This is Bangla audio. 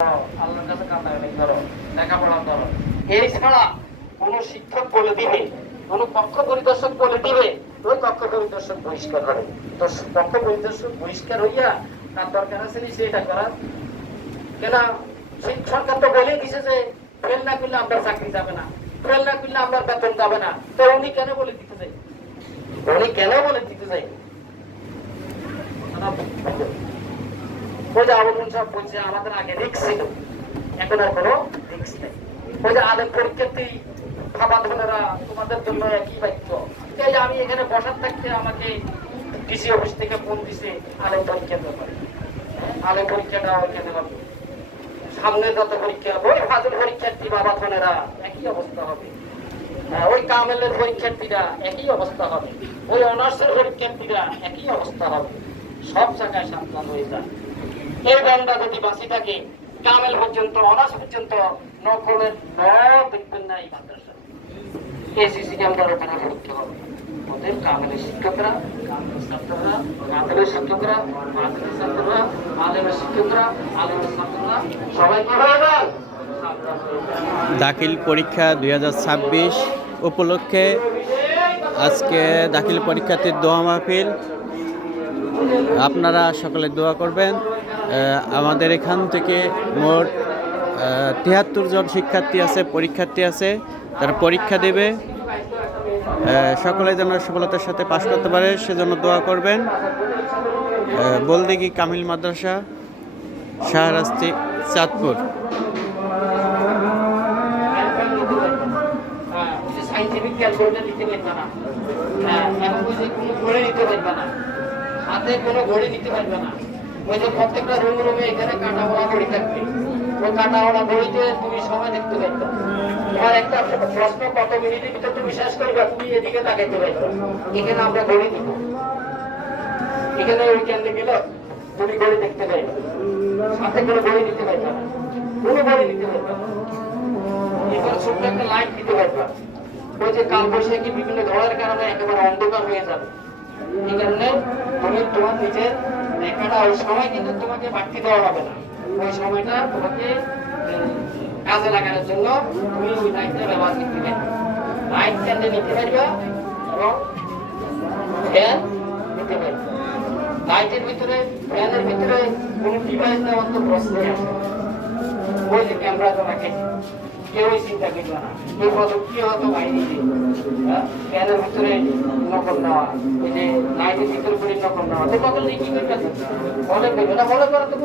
আল্লাহর কাছে কান্নাকাটি করো, লেখাপড়া করো। এছাড়া কোন শিক্ষক বলে দিবে, কোন কক্ষ পরিদর্শক বলে দিবে, ওই কক্ষ পরিদর্শক বহিষ্কার করে। তো কক্ষ পরিদর্শক বহিষ্কার হইয়া তার দরকার আছে সেটা করার কেন? সরকার তো বলে দিছে যে ফেল না করলে আপনার চাকরি যাবে না, ফেল না করলে আপনার বেতন যাবে না। তো উনি কেন বলে দিতে চাই? উনি কেন বলে দিতে চাই? ওই যে আবুল সাহেব বলছে আমাদের আগে রিস্ক ছিল, এখন আর কোনো রিস্ক নেই। ওই যে আলেম পরীক্ষার্থী খাবার বোনেরা তোমাদের জন্য একই বাক্য। এই যে আমি এখানে বসার থাকতে আমাকে ডিসি অফিস থেকে ফোন দিছে আলেম পরীক্ষা ব্যাপারে, আলেম পরীক্ষাটা ওইখানে হবে, সামনে যত পরীক্ষা হবে ওই ফাজিল পরীক্ষার্থী বাবা বোনেরা একই অবস্থা হবে, ওই কামেলের পরীক্ষার্থীরা একই অবস্থা হবে, ওই অনার্সের পরীক্ষার্থীরা একই অবস্থা হবে। সব জায়গায় সাবধান হয়ে যায়। এই বান্দা যদি বাঁচি থাকে কামেল পর্যন্ত অনার্স পর্যন্ত নকলের দেখবেন না এই মাদ্রাসা। এসিসি ক্যাম্পার ওখানে পরীক্ষা হবে। ওদের কামেলের শিক্ষকরা, কামেলের ছাত্ররা, মাদ্রাসের শিক্ষকরা, মাদ্রাসের ছাত্ররা, আলেমের শিক্ষকরা, আলেমের ছাত্ররা সবাই কি হয়ে যান? দাখিল পরীক্ষা 2026 উপলক্ষে আজকে দাখিল পরীক্ষার্থীর দোয়া মাহফিল। আপনারা সকলে দোয়া করবেন। আমাদের এখান থেকে মোট 73 জন শিক্ষার্থী আছে, পরীক্ষার্থী আছে, তারা পরীক্ষা দেবে। সকলে যেন সফলতার সাথে পাশ করতে পারে সেজন্য দোয়া করবেন। বলদিঘি কামিল মাদ্রাসা, শাহরাস্তি, চাঁদপুর। সাইন্টিফিক ক্যালকুলেটর নিতে পারবে না, এখন বুঝি কোনো ঘড়ি নিতে পারবে না, হাতে কোনো ঘড়ি নিতে পারবে না। ওই যে প্রত্যেকটা রুমে এখানে কাটাওয়ালা ঘড়ি থাকবে, ওই কাটাওয়ালা ঘড়িতে তুমি সময় দেখতে পারবে। তোমার একটা প্রশ্ন কত মিনিটের ভিতরে তুমি শেষ করবে, তুমি এদিকে তাকাইতে পারবে। এখানে আমরা ঘড়ি দিব, এখানে ওই কেন্দ্রে গেলে তুমি ঘড়ি দেখতে পারবে, সাথে কোনো ঘড়ি নিতে পারবে না, কোনো ঘড়ি নিতে পারবে না। এবার ছোট্ট একটা লাইট দিতে পারবে। ওই যে কাল বৈশাখী বিভিন্ন ঝড়ের কারণে একেবারে অন্ধকার হয়ে যাবে, এই কারণে তুমি তোমার নিজের লেখাটা ওই সময় কিন্তু তোমাকে বাড়তি দেওয়া হবে না। ওই সময়টা তোমাকে কাজে লাগানোর জন্য তুমি ওই লাইটটা ব্যবহার করতে পারবে। লাইট ক্যান্ডেল নিতে পারবে এবং ফ্যান নিতে পারবে। লাইটের ভিতরে ফ্যানের ভিতরে কোনো ডিভাইস দেওয়ার তো প্রশ্নই আসে। ওই যে ক্যামেরা তো রাখে, কেউই চিন্তা করবে না এই প্রযুক্তি হয়তো বাইরে ফ্যানের ভিতরে নকল নেওয়া, এই যে লাইটের ভিতরে করে নকল নেওয়া, তো নকল নিয়ে কি করবে? মনে করবে না, মনে করা তো